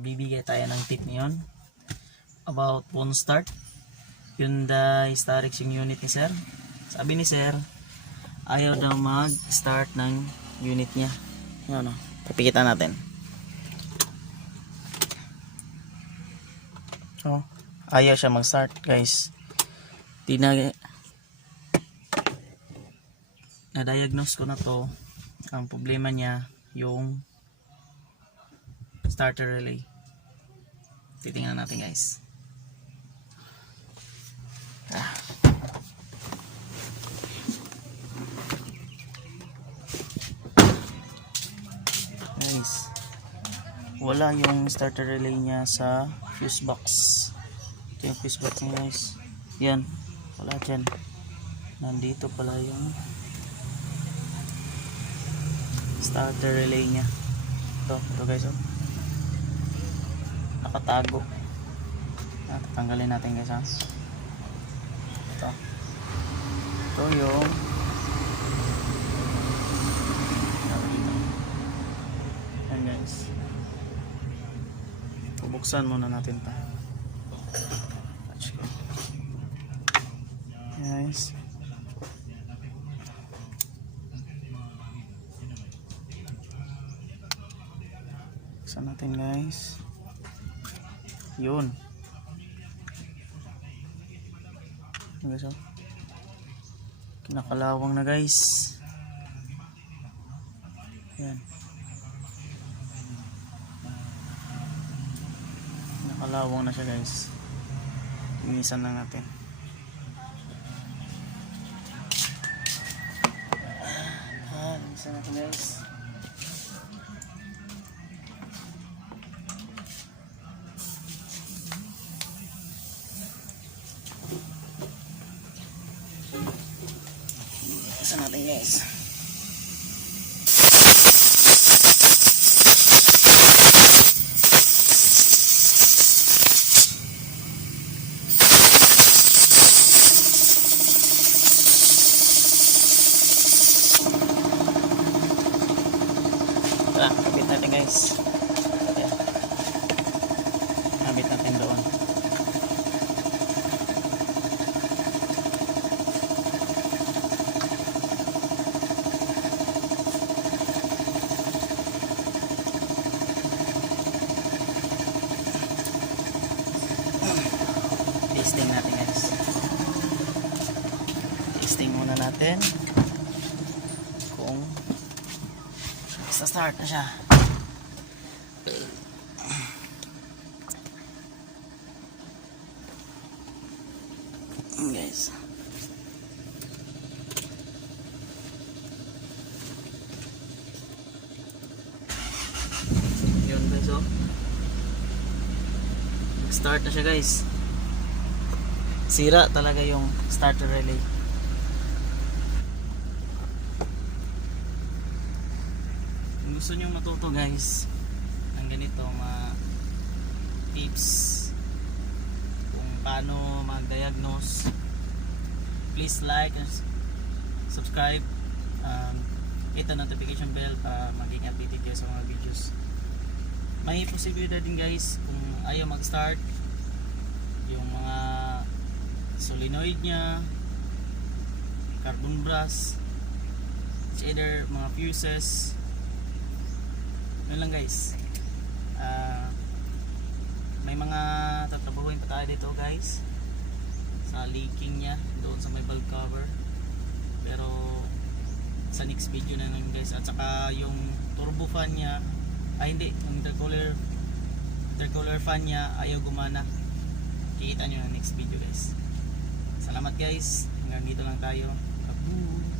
magbibigay tayo ng tip ngayon about phone start Hyundai Starex yung unit ni sir. Sabi ni sir, ayaw daw mag start ng unit niya. Yun o, papikitan natin. So, ayaw siya mag start guys. Na-diagnose ko na to. Ang problema niya yung starter relay. Titingnan natin guys. Guys, wala yung starter relay niya sa fuse box. Ito yung fuse box niya guys. Yan, wala dyan. Nandito pala yung starter relay niya. Ito guys, oh. Nakatago. Tatanggalin natin guys, ha. Ito yung yan guys. Bubuksan muna natin ito guys. Buksan natin guys. Yun guys, oh. Kinakalawang na guys. Yan, kinakalawang na siya guys. Linisan lang natin. Linisan natin guys. Linisan natin guys. Kabit natin guys. Ayan. Kabit natin doon. Testing natin guys. Testing muna natin kung start na siya. Guys, yun guys, oh. Start na siya guys. Sira talaga yung starter relay. Kung gusto nyo matuto guys ng ganito mga tips kung paano mag-diagnose, please like and subscribe, hit the notification bell para maging updated kayo sa mga videos. May posibilidad din guys kung ayaw mag-start yung mga solenoid nya, carbon brass, it's either mga fuses. Yun lang guys. May mga tatrabahuin pa tayo dito guys sa leaking nya doon sa may valve cover, pero sa next video na lang guys. At saka yung turbo fan nya, hindi, yung intercooler fan nya ayaw gumana. Kikita nyo na next video guys. Salamat guys, hanggang dito lang tayo. Kaboom!